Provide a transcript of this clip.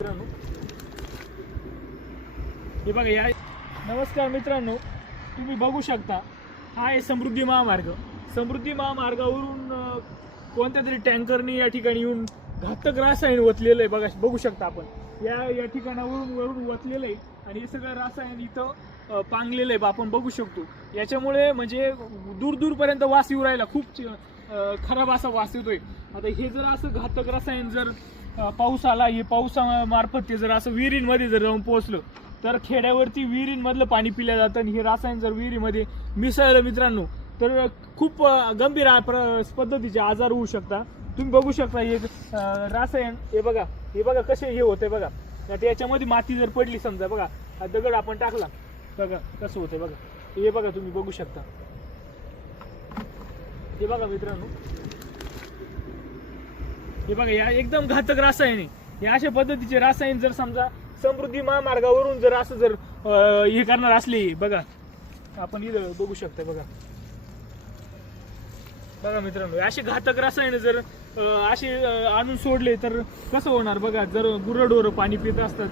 मित्रांनो हे बघा या नमस्कार मित्रांनो, तुम्ही बघू शकता हा आहे समृद्धी महामार्ग. समृद्धी महामार्गावरून कोणत्या तरी टँकरनी या ठिकाणी येऊन घातक रासायन ओतलेलं आहे. बघू शकता आपण या ठिकाणावरून वतलेलं आहे आणि हे सगळं रासायन इथं पांगलेलं आहे. आपण बघू शकतो याच्यामुळे म्हणजे दूरपर्यंत वास येऊ राहिला. खूप खराब असा वास येतोय. आता हे जर असं घातक रसायन जर पाऊस आला, हे पावसामार्फत ते जर असं विहिरींमध्ये जर जाऊन पोहोचलं तर खेड्यावरती विहिरींमधलं पाणी पिलं जातं आणि हे रासायन जर विहिरीमध्ये मिसळलं मित्रांनो तर खूप गंभीर पद्धतीचे आजार होऊ शकतात. तुम्ही बघू शकता हे रासायन हे बघा कसे हे होते बघा. याच्यामध्ये माती जर पडली समजा बघा, हा दगड आपण टाकला बघा कसं होतंय बघा. हे बघा तुम्ही बघू शकता. हे बघा मित्रांनो, हे बघा या एकदम घातक रासायन आहे. या अशा पद्धतीचे रासायन जर समजा समृद्धी महामार्गावरून जर असं जर हे करणार असले बघा, आपण इथं बघू शकता बघा मित्रांनो, असे घातक रसायन जर असे आणून सोडले तर कसं होणार बघा. जर गुरंढोरं पाणी पित असतात